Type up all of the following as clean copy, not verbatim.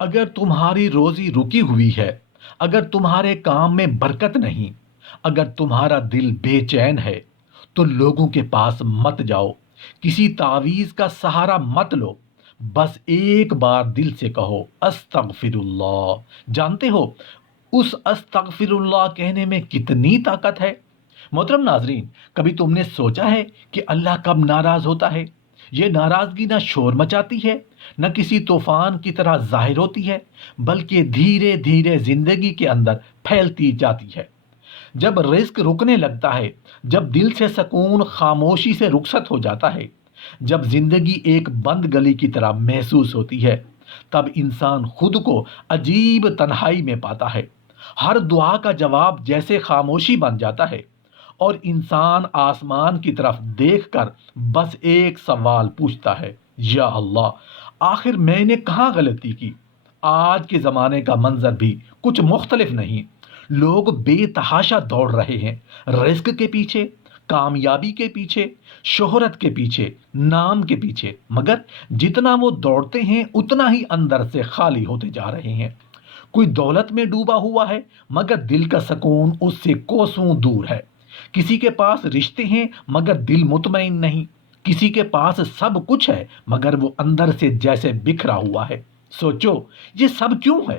اگر تمہاری روزی رکی ہوئی ہے، اگر تمہارے کام میں برکت نہیں، اگر تمہارا دل بے چین ہے، تو لوگوں کے پاس مت جاؤ، کسی تعویذ کا سہارا مت لو، بس ایک بار دل سے کہو استغفر اللہ۔ جانتے ہو اس استغفر اللہ کہنے میں کتنی طاقت ہے؟ محترم ناظرین، کبھی تم نے سوچا ہے کہ اللہ کب ناراض ہوتا ہے؟ یہ ناراضگی نہ شور مچاتی ہے، نہ کسی طوفان کی طرح ظاہر ہوتی ہے، بلکہ دھیرے دھیرے زندگی کے اندر پھیلتی جاتی ہے۔ جب رزق رکنے لگتا ہے، جب دل سے سکون خاموشی سے رخصت ہو جاتا ہے، جب زندگی ایک بند گلی کی طرح محسوس ہوتی ہے، تب انسان خود کو عجیب تنہائی میں پاتا ہے۔ ہر دعا کا جواب جیسے خاموشی بن جاتا ہے، اور انسان آسمان کی طرف دیکھ کر بس ایک سوال پوچھتا ہے، یا اللہ، آخر میں نے کہاں غلطی کی؟ آج کے زمانے کا منظر بھی کچھ مختلف نہیں۔ لوگ بے تحاشا دوڑ رہے ہیں، رزق کے پیچھے، کامیابی کے پیچھے، شہرت کے پیچھے، نام کے پیچھے، مگر جتنا وہ دوڑتے ہیں اتنا ہی اندر سے خالی ہوتے جا رہے ہیں۔ کوئی دولت میں ڈوبا ہوا ہے، مگر دل کا سکون اس سے کوسوں دور ہے۔ کسی کے پاس رشتے ہیں مگر دل مطمئن نہیں۔ کسی کے پاس سب کچھ ہے مگر وہ اندر سے جیسے بکھرا ہوا ہے۔ سوچو، یہ سب کیوں ہے؟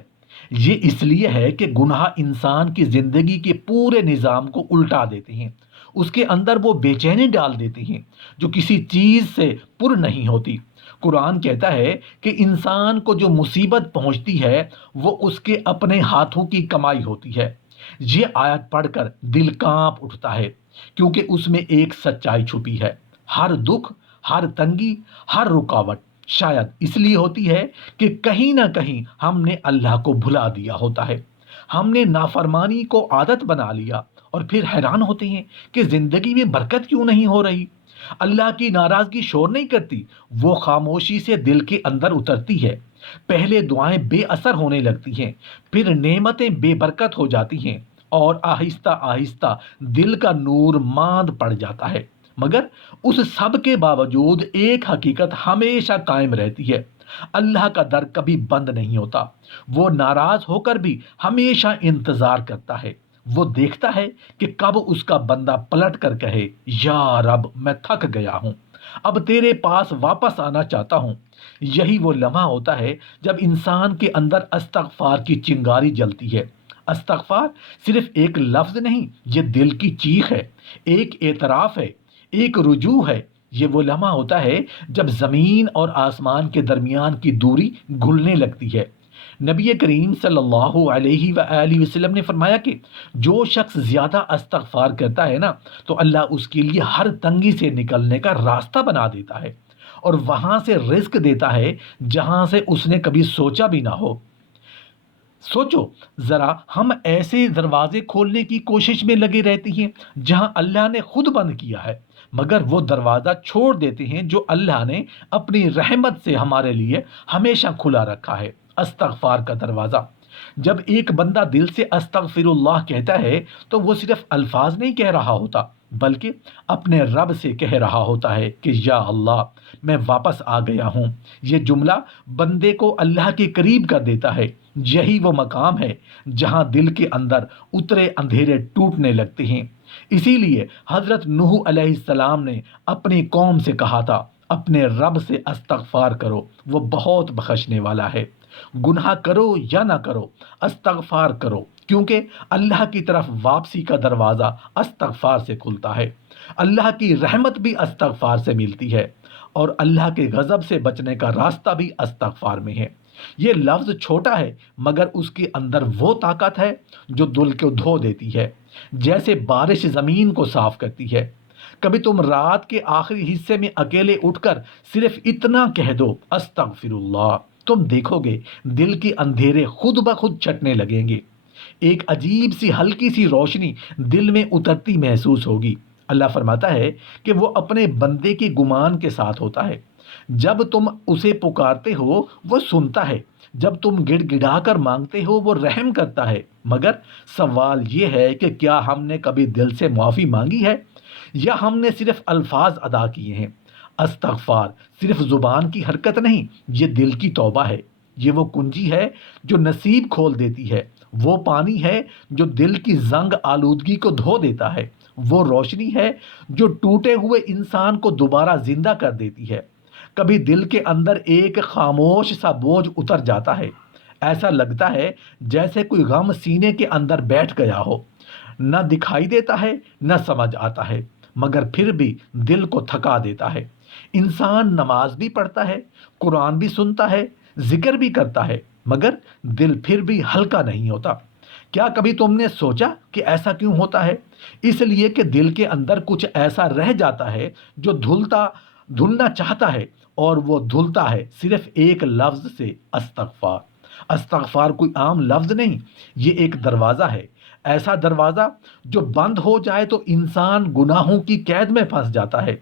یہ اس لیے ہے کہ گناہ انسان کی زندگی کے پورے نظام کو الٹا دیتے ہیں۔ اس کے اندر وہ بے چینی ڈال دیتے ہیں جو کسی چیز سے پر نہیں ہوتی۔ قرآن کہتا ہے کہ انسان کو جو مصیبت پہنچتی ہے وہ اس کے اپنے ہاتھوں کی کمائی ہوتی ہے۔ یہ آیت پڑھ کر دل کانپ اٹھتا ہے، کیونکہ اس میں ایک سچائی چھپی ہے۔ ہر دکھ، ہر تنگی، ہر رکاوٹ شاید اس لیے ہوتی ہے کہ کہیں نہ کہیں ہم نے اللہ کو بھلا دیا ہوتا ہے۔ ہم نے نافرمانی کو عادت بنا لیا اور پھر حیران ہوتے ہیں کہ زندگی میں برکت کیوں نہیں ہو رہی۔ اللہ کی ناراضگی شور نہیں کرتی، وہ خاموشی سے دل کے اندر اترتی ہے۔ پہلے دعائیں بے اثر ہونے لگتی ہیں، پھر نعمتیں بے برکت ہو جاتی ہیں، اور آہستہ آہستہ دل کا نور ماند پڑ جاتا ہے۔ مگر اس سب کے باوجود ایک حقیقت ہمیشہ قائم رہتی ہے، اللہ کا در کبھی بند نہیں ہوتا۔ وہ ناراض ہو کر بھی ہمیشہ انتظار کرتا ہے۔ وہ دیکھتا ہے کہ کب اس کا بندہ پلٹ کر کہے، یا رب، میں تھک گیا ہوں، اب تیرے پاس واپس آنا چاہتا ہوں۔ یہی وہ لمحہ ہوتا ہے جب انسان کے اندر استغفار کی چنگاری جلتی ہے۔ استغفار صرف ایک لفظ نہیں، یہ دل کی چیخ ہے، ایک اعتراف ہے، ایک رجوع ہے۔ یہ وہ لمحہ ہوتا ہے جب زمین اور آسمان کے درمیان کی دوری گھلنے لگتی ہے۔ نبی کریم صلی اللہ علیہ وآلہ وسلم نے فرمایا کہ جو شخص زیادہ استغفار کرتا ہے نا، تو اللہ اس کے لیے ہر تنگی سے نکلنے کا راستہ بنا دیتا ہے، اور وہاں سے رزق دیتا ہے جہاں سے اس نے کبھی سوچا بھی نہ ہو۔ سوچو ذرا، ہم ایسے دروازے کھولنے کی کوشش میں لگے رہتے ہیں جہاں اللہ نے خود بند کیا ہے، مگر وہ دروازہ چھوڑ دیتے ہیں جو اللہ نے اپنی رحمت سے ہمارے لیے ہمیشہ کھلا رکھا ہے، استغفار کا دروازہ۔ جب ایک بندہ دل سے استغفر اللہ کہتا ہے تو وہ صرف الفاظ نہیں کہہ رہا ہوتا، بلکہ اپنے رب سے کہہ رہا ہوتا ہے کہ یا اللہ، میں واپس آ گیا ہوں۔ یہ جملہ بندے کو اللہ کے قریب کر دیتا ہے۔ یہی وہ مقام ہے جہاں دل کے اندر اترے اندھیرے ٹوٹنے لگتے ہیں۔ اسی لیے حضرت نوح علیہ السلام نے اپنی قوم سے کہا تھا، اپنے رب سے استغفار کرو، وہ بہت بخشنے والا ہے۔ گناہ کرو یا نہ کرو، استغفار کرو، کیونکہ اللہ کی طرف واپسی کا دروازہ استغفار سے کھلتا ہے۔ اللہ کی رحمت بھی استغفار سے ملتی ہے، اور اللہ کے غضب سے بچنے کا راستہ بھی استغفار میں ہے۔ یہ لفظ چھوٹا ہے مگر اس کے اندر وہ طاقت ہے جو دل کو دھو دیتی ہے، جیسے بارش زمین کو صاف کرتی ہے۔ کبھی تم رات کے آخری حصے میں اکیلے اٹھ کر صرف اتنا کہہ دو، استغفر اللہ، تم دیکھو گے دل کے اندھیرے خود بخود چھٹنے لگیں گے۔ ایک عجیب سی ہلکی سی روشنی دل میں اترتی محسوس ہوگی۔ اللہ فرماتا ہے کہ وہ اپنے بندے کے گمان کے ساتھ ہوتا ہے۔ جب تم اسے پکارتے ہو وہ سنتا ہے، جب تم گڑ گڑا کر مانگتے ہو وہ رحم کرتا ہے۔ مگر سوال یہ ہے کہ کیا ہم نے کبھی دل سے معافی مانگی ہے، یا ہم نے صرف الفاظ ادا کیے ہیں؟ استغفار صرف زبان کی حرکت نہیں، یہ دل کی توبہ ہے۔ یہ وہ کنجی ہے جو نصیب کھول دیتی ہے، وہ پانی ہے جو دل کی زنگ آلودگی کو دھو دیتا ہے، وہ روشنی ہے جو ٹوٹے ہوئے انسان کو دوبارہ زندہ کر دیتی ہے۔ کبھی دل کے اندر ایک خاموش سا بوجھ اتر جاتا ہے، ایسا لگتا ہے جیسے کوئی غم سینے کے اندر بیٹھ گیا ہو، نہ دکھائی دیتا ہے نہ سمجھ آتا ہے، مگر پھر بھی دل کو تھکا دیتا ہے۔ انسان نماز بھی پڑھتا ہے، قرآن بھی سنتا ہے، ذکر بھی کرتا ہے، مگر دل پھر بھی ہلکا نہیں ہوتا۔ کیا کبھی تم نے سوچا کہ ایسا کیوں ہوتا ہے؟ اس لیے کہ دل کے اندر کچھ ایسا رہ جاتا ہے جو دھلنا چاہتا ہے، اور وہ دھلتا ہے صرف ایک لفظ سے: استغفار۔ استغفار کوئی عام لفظ نہیں، یہ ایک دروازہ ہے، ایسا دروازہ جو بند ہو جائے تو انسان گناہوں کی قید میں پھنس جاتا ہے،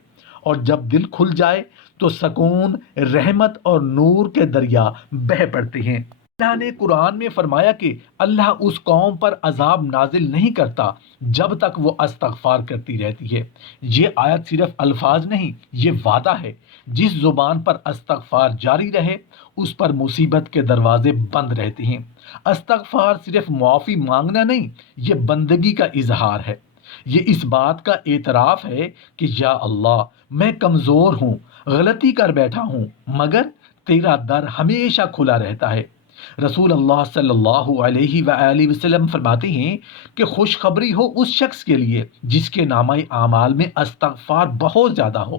اور جب دل کھل جائے تو سکون، رحمت اور نور کے دریا بہہ پڑتے ہیں۔ اللہ نے قرآن میں فرمایا کہ اللہ اس قوم پر عذاب نازل نہیں کرتا جب تک وہ استغفار کرتی رہتی ہے۔ یہ آیت صرف الفاظ نہیں، یہ وعدہ ہے۔ جس زبان پر استغفار جاری رہے اس پر مصیبت کے دروازے بند رہتے ہیں۔ استغفار صرف معافی مانگنا نہیں، یہ بندگی کا اظہار ہے۔ یہ اس بات کا اعتراف ہے کہ یا اللہ، میں کمزور ہوں، غلطی کر بیٹھا ہوں، مگر تیرا در ہمیشہ کھلا رہتا ہے۔ رسول اللہ صلی اللہ علیہ وآلہ وسلم فرماتے ہیں کہ خوشخبری ہو اس شخص کے لیے جس کے نامہ اعمال میں استغفار بہت زیادہ ہو۔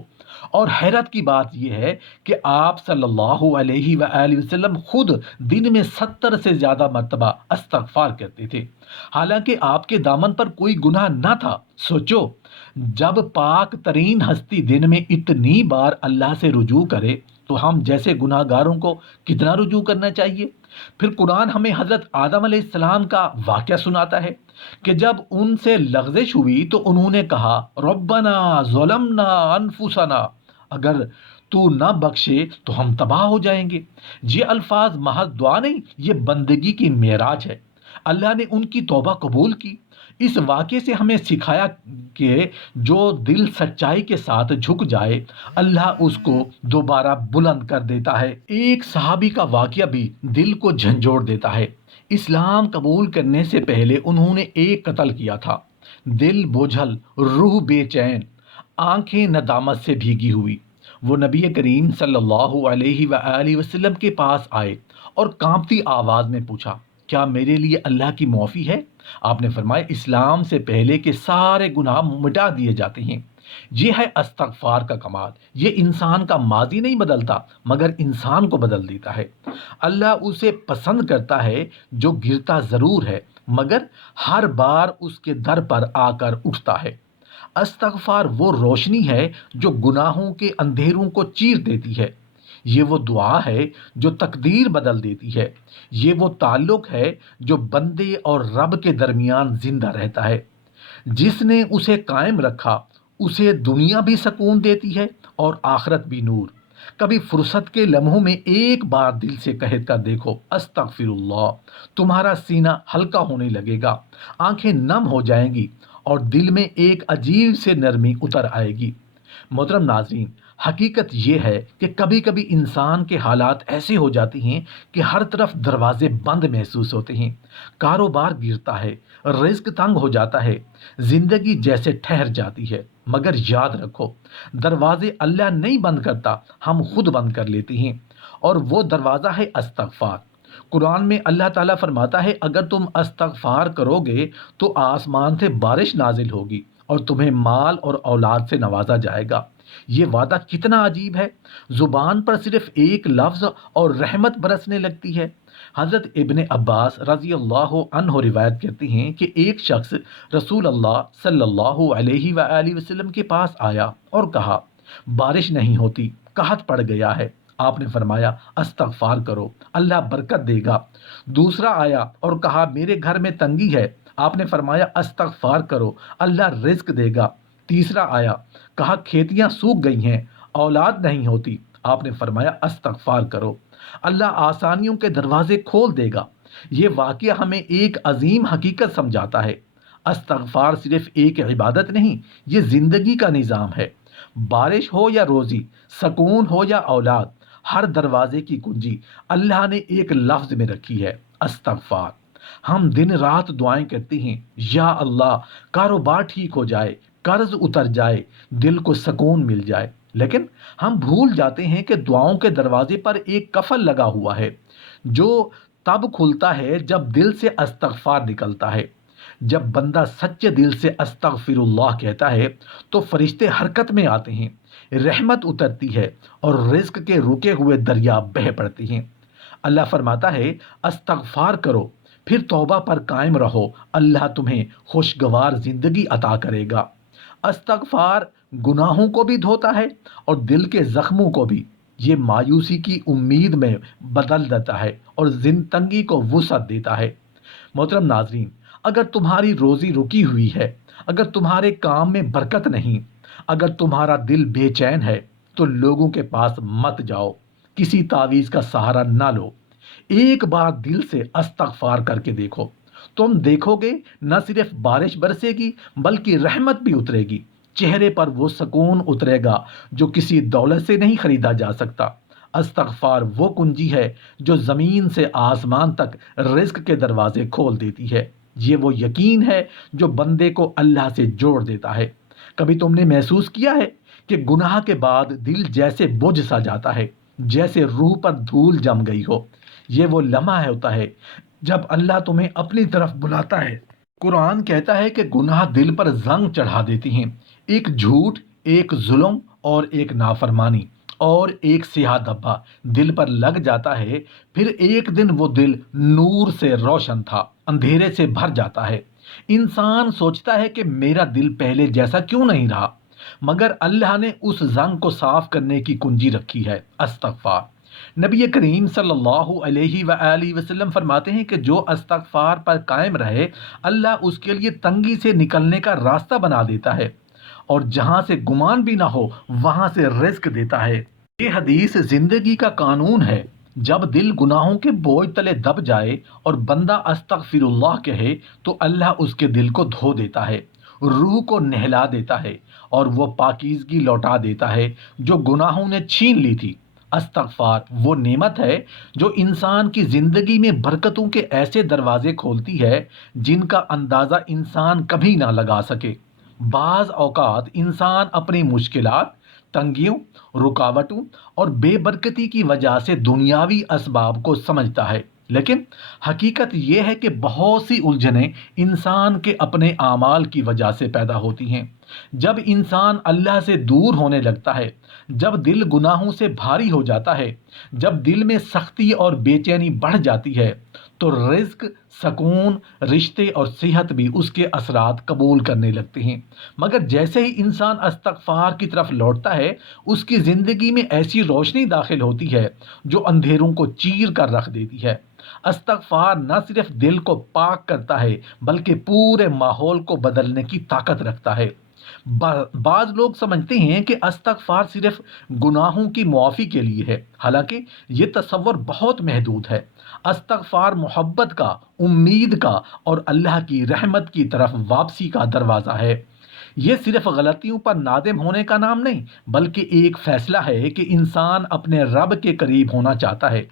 اور حیرت کی بات یہ ہے کہ آپ صلی اللہ علیہ وآلہ وسلم خود دن میں 70 سے زیادہ مرتبہ استغفار کرتے تھے، حالانکہ آپ کے دامن پر کوئی گناہ نہ تھا۔ سوچو، جب پاک ترین ہستی دن میں اتنی بار اللہ سے رجوع کرے تو ہم جیسے گناہ گاروں کو کتنا رجوع کرنا چاہیے؟ پھر قرآن ہمیں حضرت آدم علیہ السلام کا واقعہ سناتا ہے کہ جب ان سے لغزش ہوئی تو انہوں نے کہا: ربنا ظلمنا انفسنا، اگر تو نہ بخشے تو ہم تباہ ہو جائیں گے۔ یہ الفاظ محض دعا نہیں، یہ بندگی کی معراج ہے۔ اللہ نے ان کی توبہ قبول کی۔ اس واقعے سے ہمیں سکھایا کہ جو دل سچائی کے ساتھ جھک جائے، اللہ اس کو دوبارہ بلند کر دیتا ہے۔ ایک صحابی کا واقعہ بھی دل کو جھنجھوڑ دیتا ہے۔ اسلام قبول کرنے سے پہلے انہوں نے ایک قتل کیا تھا۔ دل بوجھل، روح بے چین، آنکھیں ندامت سے بھیگی ہوئی، وہ نبی کریم صلی اللہ علیہ وآلہ وسلم کے پاس آئے اور کانپتی آواز میں پوچھا: کیا میرے لیے اللہ کی معافی ہے؟ آپ نے فرمایا: اسلام سے پہلے کے سارے گناہ مٹا دیے جاتے ہیں۔ یہ ہے استغفار کا کمال۔ یہ انسان کا ماضی نہیں بدلتا، مگر انسان کو بدل دیتا ہے۔ اللہ اسے پسند کرتا ہے جو گرتا ضرور ہے، مگر ہر بار اس کے در پر آ کر اٹھتا ہے۔ استغفار وہ روشنی ہے جو گناہوں کے اندھیروں کو چیر دیتی ہے۔ یہ وہ دعا ہے جو تقدیر بدل دیتی ہے۔ یہ وہ تعلق ہے جو بندے اور رب کے درمیان زندہ رہتا ہے۔ جس نے اسے قائم رکھا اسے دنیا بھی سکون دیتی ہے اور آخرت بھی نور۔ کبھی فرصت کے لمحوں میں ایک بار دل سے کہہ کر دیکھو: استغفر اللہ، تمہارا سینہ ہلکا ہونے لگے گا، آنکھیں نم ہو جائیں گی اور دل میں ایک عجیب سے نرمی اتر آئے گی۔ محترم ناظرین، حقیقت یہ ہے کہ کبھی کبھی انسان کے حالات ایسے ہو جاتے ہیں کہ ہر طرف دروازے بند محسوس ہوتے ہیں، کاروبار گرتا ہے، رزق تنگ ہو جاتا ہے، زندگی جیسے ٹھہر جاتی ہے، مگر یاد رکھو، دروازے اللہ نہیں بند کرتا، ہم خود بند کر لیتے ہیں، اور وہ دروازہ ہے استغفار۔ قرآن میں اللہ تعالیٰ فرماتا ہے: اگر تم استغفار کرو گے تو آسمان سے بارش نازل ہوگی اور تمہیں مال اور اولاد سے نوازا جائے گا۔ یہ وعدہ کتنا عجیب ہے! زبان پر صرف ایک لفظ اور رحمت برسنے لگتی ہے۔ حضرت ابن عباس رضی اللہ عنہ روایت کرتے ہیں کہ ایک شخص رسول اللہ صلی اللہ علیہ وآلہ وسلم کے پاس آیا اور کہا: بارش نہیں ہوتی، قحط پڑ گیا ہے۔ آپ نے فرمایا: استغفار کرو، اللہ برکت دے گا۔ دوسرا آیا اور کہا: میرے گھر میں تنگی ہے۔ آپ نے فرمایا: استغفار کرو، اللہ رزق دے گا۔ تیسرا آیا، کہا: کھیتیاں سوکھ گئی ہیں، اولاد نہیں ہوتی۔ آپ نے فرمایا: استغفار کرو، اللہ آسانیوں کے دروازے کھول دے گا۔ یہ واقعہ ہمیں ایک عظیم حقیقت سمجھاتا ہے: استغفار صرف ایک عبادت نہیں، یہ زندگی کا نظام ہے۔ بارش ہو یا روزی، سکون ہو یا اولاد، ہر دروازے کی کنجی اللہ نے ایک لفظ میں رکھی ہے، استغفار۔ ہم دن رات دعائیں کرتے ہیں، یا اللہ کاروبار ٹھیک ہو جائے، قرض اتر جائے، دل کو سکون مل جائے، لیکن ہم بھول جاتے ہیں کہ دعاؤں کے دروازے پر ایک قفل لگا ہوا ہے جو تب کھلتا ہے جب دل سے استغفار نکلتا ہے۔ جب بندہ سچے دل سے استغفر اللہ کہتا ہے تو فرشتے حرکت میں آتے ہیں، رحمت اترتی ہے اور رزق کے رکے ہوئے دریا بہہ پڑتے ہیں۔ اللہ فرماتا ہے استغفار کرو، پھر توبہ پر قائم رہو، اللہ تمہیں خوشگوار زندگی عطا کرے گا۔ استغفار گناہوں کو بھی دھوتا ہے اور دل کے زخموں کو بھی، یہ مایوسی کی امید میں بدل دیتا ہے اور تنگی کو وسعت دیتا ہے۔ محترم ناظرین، اگر تمہاری روزی رکی ہوئی ہے، اگر تمہارے کام میں برکت نہیں، اگر تمہارا دل بے چین ہے تو لوگوں کے پاس مت جاؤ، کسی تعویذ کا سہارا نہ لو، ایک بار دل سے استغفار کر کے دیکھو، تم دیکھو گے نہ صرف بارش برسے گی بلکہ رحمت بھی اترے گی، چہرے پر وہ سکون اترے گا جو کسی دولت سے نہیں خریدا جا سکتا۔ استغفار وہ کنجی ہے جو زمین سے آسمان تک رزق کے دروازے کھول دیتی ہے۔ یہ وہ یقین ہے جو بندے کو اللہ سے جوڑ دیتا ہے۔ کبھی تم نے محسوس کیا ہے کہ گناہ کے بعد دل جیسے بوجھ سا جاتا ہے، جیسے روح پر دھول جم گئی ہو؟ یہ وہ لمحہ ہوتا ہے جب اللہ تمہیں اپنی طرف بلاتا ہے۔ قرآن کہتا ہے کہ گناہ دل پر زنگ چڑھا دیتی ہیں، ایک جھوٹ، ایک ظلم اور ایک نافرمانی اور ایک سیاہ دھبا دل پر لگ جاتا ہے، پھر ایک دن وہ دل نور سے روشن تھا اندھیرے سے بھر جاتا ہے۔ انسان سوچتا ہے کہ میرا دل پہلے جیسا کیوں نہیں رہا، مگر اللہ نے اس زنگ کو صاف کرنے کی کنجی رکھی ہے، استغفار۔ نبی کریم صلی اللہ علیہ وآلہ وسلم فرماتے ہیں کہ جو استغفار پر قائم رہے، اللہ اس کے لیے تنگی سے نکلنے کا راستہ بنا دیتا ہے اور جہاں سے گمان بھی نہ ہو وہاں سے رزق دیتا ہے۔ یہ حدیث زندگی کا قانون ہے۔ جب دل گناہوں کے بوجھ تلے دب جائے اور بندہ استغفر اللہ کہے تو اللہ اس کے دل کو دھو دیتا ہے، روح کو نہلا دیتا ہے اور وہ پاکیزگی لوٹا دیتا ہے جو گناہوں نے چھین لی تھی۔ استغفار وہ نعمت ہے جو انسان کی زندگی میں برکتوں کے ایسے دروازے کھولتی ہے جن کا اندازہ انسان کبھی نہ لگا سکے۔ بعض اوقات انسان اپنی مشکلات، تنگیوں، رکاوٹوں اور بے برکتی کی وجہ سے دنیاوی اسباب کو سمجھتا ہے، لیکن حقیقت یہ ہے کہ بہت سی الجھنیں انسان کے اپنے اعمال کی وجہ سے پیدا ہوتی ہیں۔ جب انسان اللہ سے دور ہونے لگتا ہے، جب دل گناہوں سے بھاری ہو جاتا ہے، جب دل میں سختی اور بے چینی بڑھ جاتی ہے تو رزق، سکون، رشتے اور صحت بھی اس کے اثرات قبول کرنے لگتے ہیں۔ مگر جیسے ہی انسان استغفار کی طرف لوٹتا ہے، اس کی زندگی میں ایسی روشنی داخل ہوتی ہے جو اندھیروں کو چیر کر رکھ دیتی ہے۔ استغفار نہ صرف دل کو پاک کرتا ہے بلکہ پورے ماحول کو بدلنے کی طاقت رکھتا ہے۔ بعض لوگ سمجھتے ہیں کہ استغفار صرف گناہوں کی معافی کے لیے ہے، حالانکہ یہ تصور بہت محدود ہے۔ استغفار محبت کا، امید کا اور اللہ کی رحمت کی طرف واپسی کا دروازہ ہے۔ یہ صرف غلطیوں پر نادم ہونے کا نام نہیں، بلکہ ایک فیصلہ ہے کہ انسان اپنے رب کے قریب ہونا چاہتا ہے۔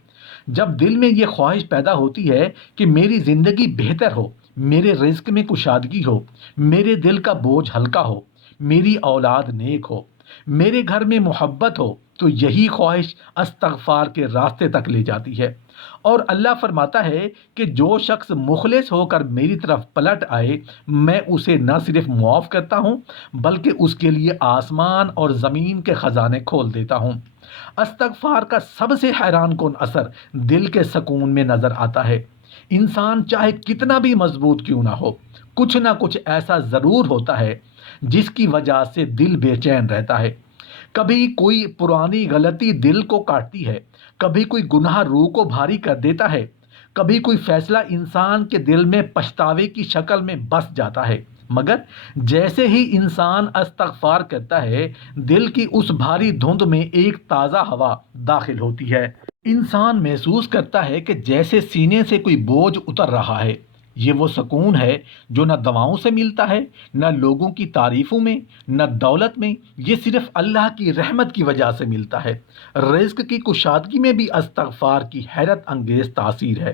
جب دل میں یہ خواہش پیدا ہوتی ہے کہ میری زندگی بہتر ہو، میرے رزق میں کشادگی ہو، میرے دل کا بوجھ ہلکا ہو، میری اولاد نیک ہو، میرے گھر میں محبت ہو، تو یہی خواہش استغفار کے راستے تک لے جاتی ہے۔ اور اللہ فرماتا ہے کہ جو شخص مخلص ہو کر میری طرف پلٹ آئے، میں اسے نہ صرف معاف کرتا ہوں بلکہ اس کے لیے آسمان اور زمین کے خزانے کھول دیتا ہوں۔ استغفار کا سب سے حیران کن اثر دل کے سکون میں نظر آتا ہے۔ انسان چاہے کتنا بھی مضبوط کیوں نہ ہو، کچھ نہ کچھ ایسا ضرور ہوتا ہے جس کی وجہ سے دل بے چین رہتا ہے۔ کبھی کوئی پرانی غلطی دل کو کاٹتی ہے، کبھی کوئی گناہ روح کو بھاری کر دیتا ہے، کبھی کوئی فیصلہ انسان کے دل میں پچھتاوے کی شکل میں بس جاتا ہے، مگر جیسے ہی انسان استغفار کرتا ہے، دل کی اس بھاری دھند میں ایک تازہ ہوا داخل ہوتی ہے۔ انسان محسوس کرتا ہے کہ جیسے سینے سے کوئی بوجھ اتر رہا ہے، یہ وہ سکون ہے جو نہ دواؤں سے ملتا ہے، نہ لوگوں کی تعریفوں میں، نہ دولت میں، یہ صرف اللہ کی رحمت کی وجہ سے ملتا ہے۔ رزق کی کشادگی میں بھی استغفار کی حیرت انگیز تاثیر ہے۔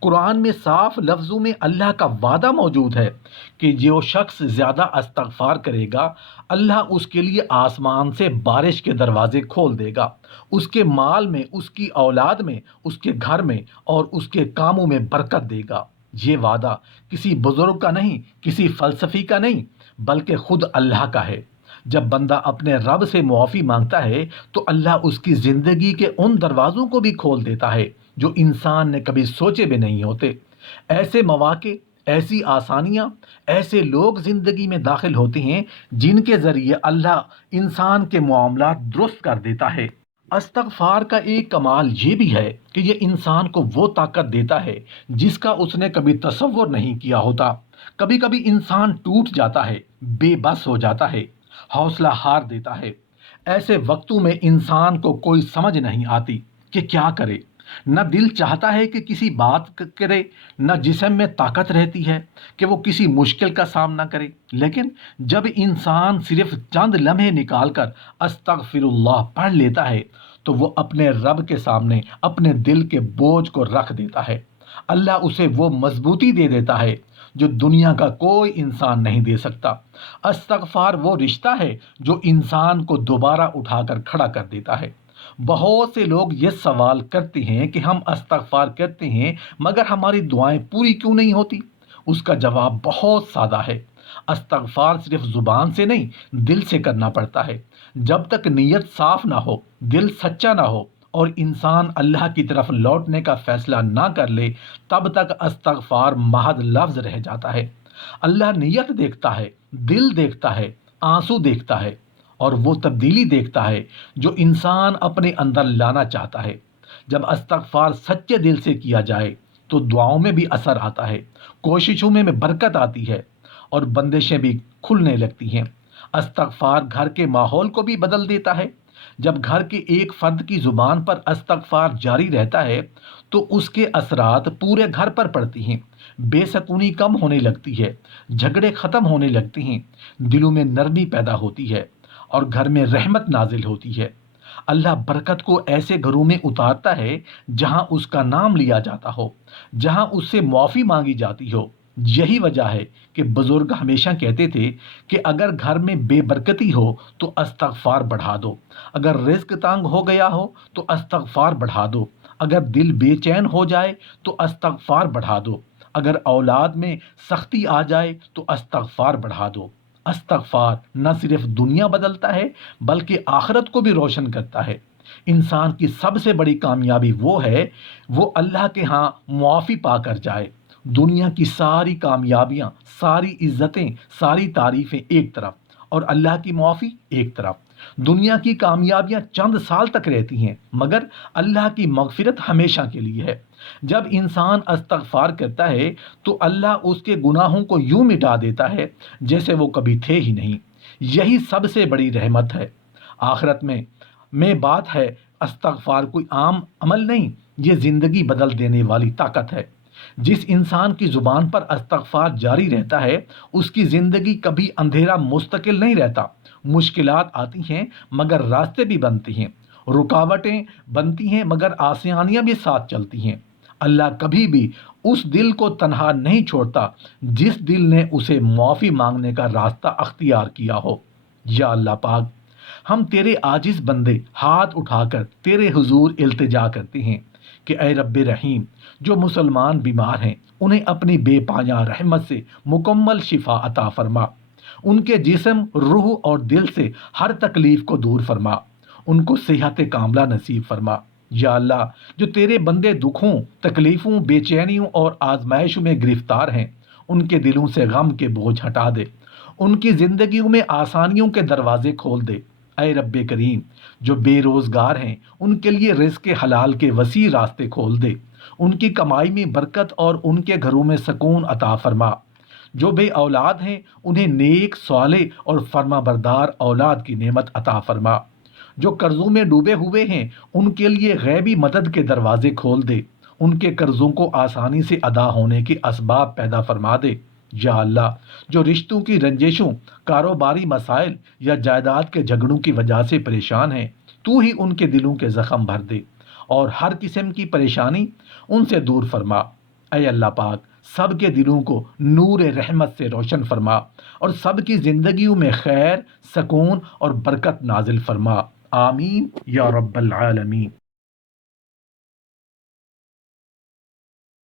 قرآن میں صاف لفظوں میں اللہ کا وعدہ موجود ہے کہ جو شخص زیادہ استغفار کرے گا، اللہ اس کے لیے آسمان سے بارش کے دروازے کھول دے گا، اس کے مال میں، اس کی اولاد میں، اس کے گھر میں اور اس کے کاموں میں برکت دے گا۔ یہ وعدہ کسی بزرگ کا نہیں، کسی فلسفی کا نہیں، بلکہ خود اللہ کا ہے۔ جب بندہ اپنے رب سے معافی مانگتا ہے تو اللہ اس کی زندگی کے ان دروازوں کو بھی کھول دیتا ہے جو انسان نے کبھی سوچے بھی نہیں ہوتے۔ ایسے مواقع، ایسی آسانیاں، ایسے لوگ زندگی میں داخل ہوتے ہیں جن کے ذریعے اللہ انسان کے معاملات درست کر دیتا ہے۔ استغفار کا ایک کمال یہ بھی ہے کہ یہ انسان کو وہ طاقت دیتا ہے جس کا اس نے کبھی تصور نہیں کیا ہوتا۔ کبھی کبھی انسان ٹوٹ جاتا ہے، بے بس ہو جاتا ہے، حوصلہ ہار دیتا ہے۔ ایسے وقتوں میں انسان کو کوئی سمجھ نہیں آتی کہ کیا کرے۔ نہ دل چاہتا ہے کہ کسی بات کرے، نہ جسم میں طاقت رہتی ہے کہ وہ کسی مشکل کا سامنا کرے۔ لیکن جب انسان صرف چند لمحے نکال کر استغفر اللہ پڑھ لیتا ہے تو وہ اپنے رب کے سامنے اپنے دل کے بوجھ کو رکھ دیتا ہے۔ اللہ اسے وہ مضبوطی دے دیتا ہے جو دنیا کا کوئی انسان نہیں دے سکتا۔ استغفار وہ رشتہ ہے جو انسان کو دوبارہ اٹھا کر کھڑا کر دیتا ہے۔ بہت سے لوگ یہ سوال کرتے ہیں کہ ہم استغفار کرتے ہیں مگر ہماری دعائیں پوری کیوں نہیں ہوتی؟ اس کا جواب بہت سادہ ہے۔ استغفار صرف زبان سے نہیں، دل سے کرنا پڑتا ہے۔ جب تک نیت صاف نہ ہو، دل سچا نہ ہو اور انسان اللہ کی طرف لوٹنے کا فیصلہ نہ کر لے، تب تک استغفار محض لفظ رہ جاتا ہے۔ اللہ نیت دیکھتا ہے، دل دیکھتا ہے، آنسو دیکھتا ہے اور وہ تبدیلی دیکھتا ہے جو انسان اپنے اندر لانا چاہتا ہے۔ جب استغفار سچے دل سے کیا جائے تو دعاؤں میں بھی اثر آتا ہے، کوششوں میں برکت آتی ہے اور بندشیں بھی کھلنے لگتی ہیں۔ استغفار گھر کے ماحول کو بھی بدل دیتا ہے۔ جب گھر کے ایک فرد کی زبان پر استغفار جاری رہتا ہے تو اس کے اثرات پورے گھر پر پڑتی ہیں۔ بے سکونی کم ہونے لگتی ہے، جھگڑے ختم ہونے لگتے ہیں، دلوں میں نرمی پیدا ہوتی ہے اور گھر میں رحمت نازل ہوتی ہے۔ اللہ برکت کو ایسے گھروں میں اتارتا ہے جہاں اس کا نام لیا جاتا ہو، جہاں اس سے معافی مانگی جاتی ہو۔ یہی وجہ ہے کہ بزرگ ہمیشہ کہتے تھے کہ اگر گھر میں بے برکتی ہو تو استغفار بڑھا دو، اگر رزق تنگ ہو گیا ہو تو استغفار بڑھا دو، اگر دل بے چین ہو جائے تو استغفار بڑھا دو، اگر اولاد میں سختی آ جائے تو استغفار بڑھا دو۔ استغفار نہ صرف دنیا بدلتا ہے بلکہ آخرت کو بھی روشن کرتا ہے۔ انسان کی سب سے بڑی کامیابی وہ ہے وہ اللہ کے ہاں معافی پا کر جائے۔ دنیا کی ساری کامیابیاں، ساری عزتیں، ساری تعریفیں ایک طرف اور اللہ کی معافی ایک طرف۔ دنیا کی کامیابیاں چند سال تک رہتی ہیں مگر اللہ کی مغفرت ہمیشہ کے لیے ہے۔ جب انسان استغفار کرتا ہے تو اللہ اس کے گناہوں کو یوں مٹا دیتا ہے جیسے وہ کبھی تھے ہی نہیں۔ یہی سب سے بڑی رحمت ہے۔ آخرت میں بات ہے، استغفار کوئی عام عمل نہیں، یہ زندگی بدل دینے والی طاقت ہے۔ جس انسان کی زبان پر استغفار جاری رہتا ہے اس کی زندگی کبھی اندھیرا مستقل نہیں رہتا۔ مشکلات آتی ہیں مگر راستے بھی بنتے ہیں، رکاوٹیں بنتی ہیں مگر آسانیاں بھی ساتھ چلتی ہیں۔ اللہ کبھی بھی اس دل کو تنہا نہیں چھوڑتا جس دل نے اسے معافی مانگنے کا راستہ اختیار کیا ہو۔ یا اللہ پاک، ہم تیرے عاجز بندے ہاتھ اٹھا کر تیرے حضور التجا کرتے ہیں کہ اے رب رحیم، جو مسلمان بیمار ہیں انہیں اپنی بے پایاں رحمت سے مکمل شفا عطا فرما، ان کے جسم، روح اور دل سے ہر تکلیف کو دور فرما، ان کو صحت کاملہ نصیب فرما۔ یا اللہ، جو تیرے بندے دکھوں، تکلیفوں، بے چینیوں اور آزمائشوں میں گرفتار ہیں ان کے دلوں سے غم کے بوجھ ہٹا دے، ان کی زندگیوں میں آسانیوں کے دروازے کھول دے۔ اے رب کریم، جو بے روزگار ہیں ان کے لیے رزق حلال کے وسیع راستے کھول دے، ان کی کمائی میں برکت اور ان کے گھروں میں سکون عطا فرما۔ جو بے اولاد ہیں انہیں نیک، صالح اور فرما بردار اولاد کی نعمت عطا فرما۔ جو قرضوں میں ڈوبے ہوئے ہیں ان کے لیے غیبی مدد کے دروازے کھول دے، ان کے قرضوں کو آسانی سے ادا ہونے کے اسباب پیدا فرما دے۔ یا اللہ، جو رشتوں کی رنجشوں، کاروباری مسائل یا جائیداد کے جھگڑوں کی وجہ سے پریشان ہیں، تو ہی ان کے دلوں کے زخم بھر دے اور ہر قسم کی پریشانی ان سے دور فرما۔ اے اللہ پاک، سب کے دلوں کو نور رحمت سے روشن فرما اور سب کی زندگیوں میں خیر، سکون اور برکت نازل فرما۔ آمین یا رب العالمین۔